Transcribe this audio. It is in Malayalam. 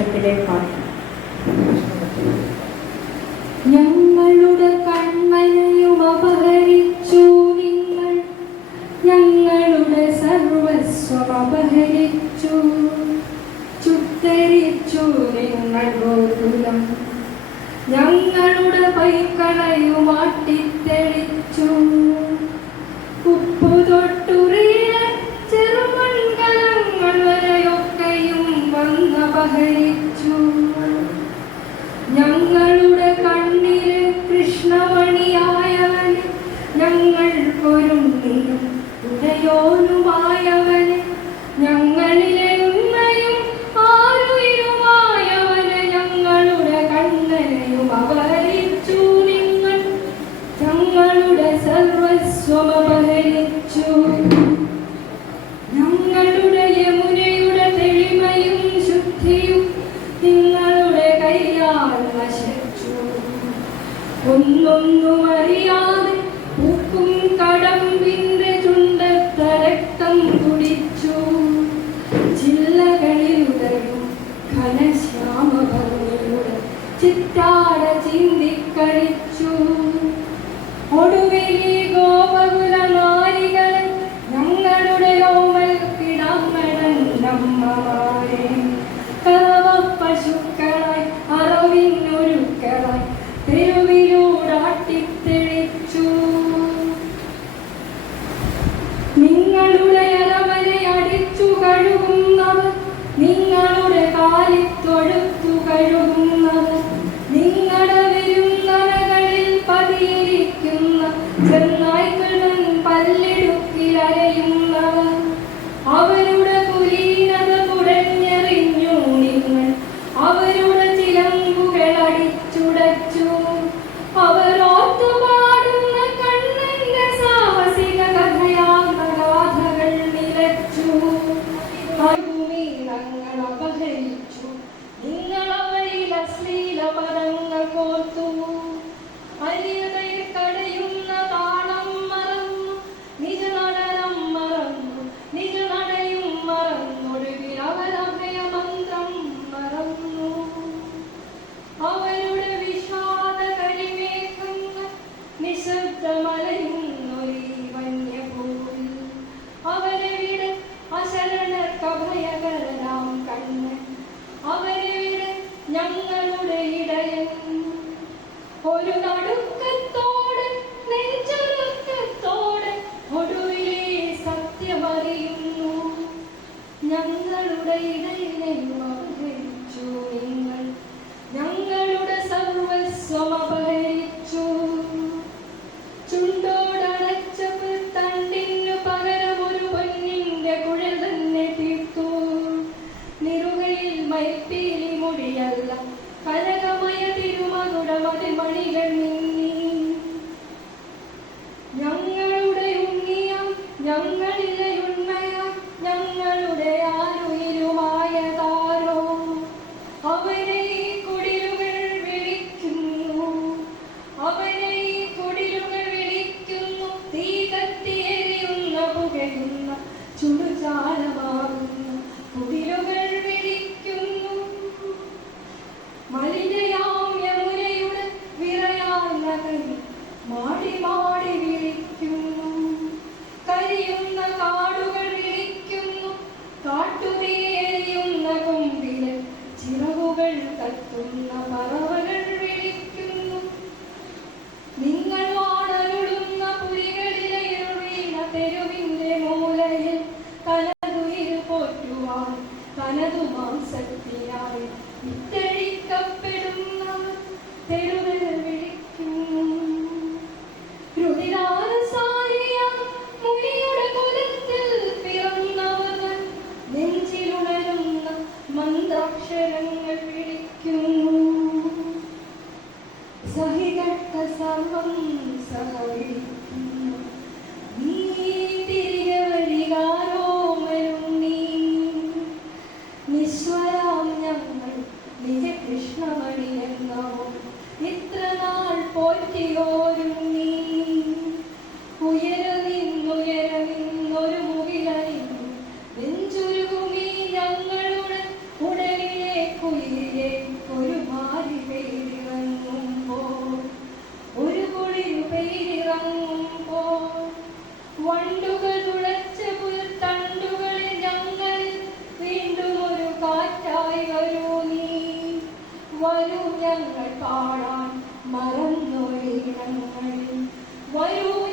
വർഷത്തിലെ പാട്ട്. ഞങ്ങളുടെ കൺമനയും അപഹരിച്ചു നിങ്ങൾ, ഞങ്ങളുടെ സർവസ്വം അപഹരിച്ചു, ചുട്ടരിച്ചു നിങ്ങൾ ഗോകുലം, ഞങ്ങളുടെ പൈക്കളയും ആട്ടിത്തെളിച്ചു. ഉപ്പു തൊട്ടുറിയ ചെറുമൺകലങ്ങൾ വരെയൊക്കെയും വന്നപഹരിച്ചു. ഞങ്ങളുടെ കണ്ണില് കൃഷ്ണമണിയായവന്, ഞങ്ങൾക്കൊരുണ്ണിയും ഉടയോനുമായവന്, ഞങ്ങളിലെ ഉമ്മയും ആരുയിരുമായവന്, ഞങ്ങളുടെ കണ്ണനെയും അപഹരിച്ചു നിങ്ങൾ, ഞങ്ങളുടെ സർവസ്വം അപഹരിച്ചു. ഞങ്ങളുടെ യമുനയുടെ തെളിമയും ശുദ്ധിയും നിങ്ങളുടെ കയ്യാൽ നശിച്ചു. ഒന്നൊന്നും അറിയാതെ പൂക്കും കടമ്പിന്റെ ചുണ്ടത്ത രക്തം കുടിച്ചു. ചില്ലകളിലുടയും ഘനശ്യാമഭംഗിയുടെ ചിറ്റാട ചിന്തിക്കളിച്ചു. ഒടുവിലി ഗോപകുല നാരികളെ, ഞങ്ങളുടെ ഓമൽ കിടാങ്ങടന്നമ്മമാരെ, കറവ പശുക്കളായി അറവിനൊരുക്കളായി തെരുവിലൂടാട്ടിത്തെളിച്ചു. നിങ്ങളുടെ അരമനെ അടിച്ചു കഴുകുന്നവർ, നിങ്ങളുടെ കാലിത്തൊഴുത്തു കഴുകുന്നവർ, നിങ്ങളുടെ വിരുന്നറകളിൽ പതിയിരിക്കുന്ന ചെന്നായ്ക്കളൻ പല്ലിടുക്കിലരയുന്നവർ, അവരുടെ കുലീനത കുടഞ്ഞെറിഞ്ഞു നിങ്ങൾ, അവരുടെ ചിലമ്പുകൾ അടിച്ചുടച്ചു. അവർ ഓർത്തുപാടുന്ന കണ്ണന്റെ സാഹസിക കഥയാർന്ന ഗാഥകൾ നിലച്ചു. ഭൂമി ഞങ്ങൾ അപഹരിച്ചു, നിങ്ങൾ അവരിൽ അശ്ലീല പദങ്ങൾ കോർത്തു. അരിയതയിൽ കടയുന്ന താളം മറന്നു, നിജനടനം മറന്നു, നിജനടയും മറന്നൊടുവിൽ അവരഭയമന്ത്രം മറന്നു. അവരുടെ വിഷാദ കരിമേഘങ്ങൾ നിശബ്ദമലയുന്നൊരീ വന്യഭൂമി, അവരെവിടെ അശരണർക്കഭയകരനാം കണ്ണൻ, അവരെവിടെ ഞങ്ങളുടെ ഇടയൻ. ഒരു നടുക്കത്തോടെ നെഞ്ചൊരുക്കത്തോടെ ഒടുവിലെ സത്യമറിയുന്നു, ഞങ്ങളുടെ ഇടയനെയും അപഹരിച്ചു നിങ്ങൾ, ഞങ്ങളുടെ സർവസ്വം അപഹരിച്ചു. ചുണ്ടോടണച്ച തണ്ടിനു പകരം ഒരു പൊന്നിന്റെ കുഴൽ തന്നെ തീർത്തു. നിറുകയിൽ മൈപ്പീലി മുടിയല്ല, കനകമയ തിരുമകുടമതി മണികൾ നീങ്ങി. ഞങ്ങളുടെ ഉണ്ണിയ ഞങ്ങളിലെ ഉണ്മയ, ഞങ്ങളുടെ ആരുയിരുമായതാരോ, അവരെ ഈ കുടിലുകൾ വിളിക്കുന്നു, അവരെ ഈ കുടിലുകൾ വിളിക്കുന്നു. തീ കത്തിയെരിയുന്ന പുകയുന്ന ചുടുചാരമാകുന്ന കുടിലുകൾ വിളിക്കുന്നു. മലിനയാം യമുനയുടെ വിറയാർന്ന കൈ മാടി മാടി വിളിക്കുന്നു. കരിയുന്ന കാടുകൾ വിളിക്കുന്നു, കാട്ടുതീയെരിയുന്ന കൊമ്പിലെ ചിറകുകൾ കത്തുന്ന പറവകൾ വിളിക്കുന്നു. നിങ്ങൾ വാണരുളുന്ന പുരികളിലെ വീണ തെരുവിന്റെ മൂലയിൽ തനതുയിരു പോറ്റുവാൻ തനതു മാംസത്തിനായി വിറ്റഴിക്കപ്പെടുന്നവർ തെരുവിൽ വിളിക്കുന്നു. രുതിരാരസാരിയ മുനിയുടെ കുലത്തിൽ പിറന്നവർ നെഞ്ചിലുണരുന്ന മന്ത്രാക്ഷരങ്ങൾ വിളിക്കുന്നു. സഹികട്ട സർവം സഹവിളിക്കുന്നു, നീ തിരികെ വരികാരോമരുണ്ണീ. നിസ്വരാം ഞങ്ങൾ നിജ കൃഷ്ണമണി എന്നവോ ഇത്ര നാൾ പോറ്റിയോരുണ്ണീ. ഉയര നിന്നൊരു മുകിലറിഞ്ഞു നെഞ്ചുരുകുമീ ഞങ്ങളുടെ ഉടലിലേക്കുയർ തിരികെ ഒരു ഭാര്യ പെയ്തിറങ്ങുമ്പോൾ, ഒരു കുളിരു പെയ്തിറങ്ങുമ്പോൾ, വണ്ടുകൾ തുളച്ച പുൽത്തണ്ടുകളിൽ ഞങ്ങളിൽ വീണ്ടും ഒരു കാറ്റായി വരൂ നീ. വരൂ ഞങ്ങൾ പാടാൻ മറന്നൊരീണങ്ങളിൽ, വരൂ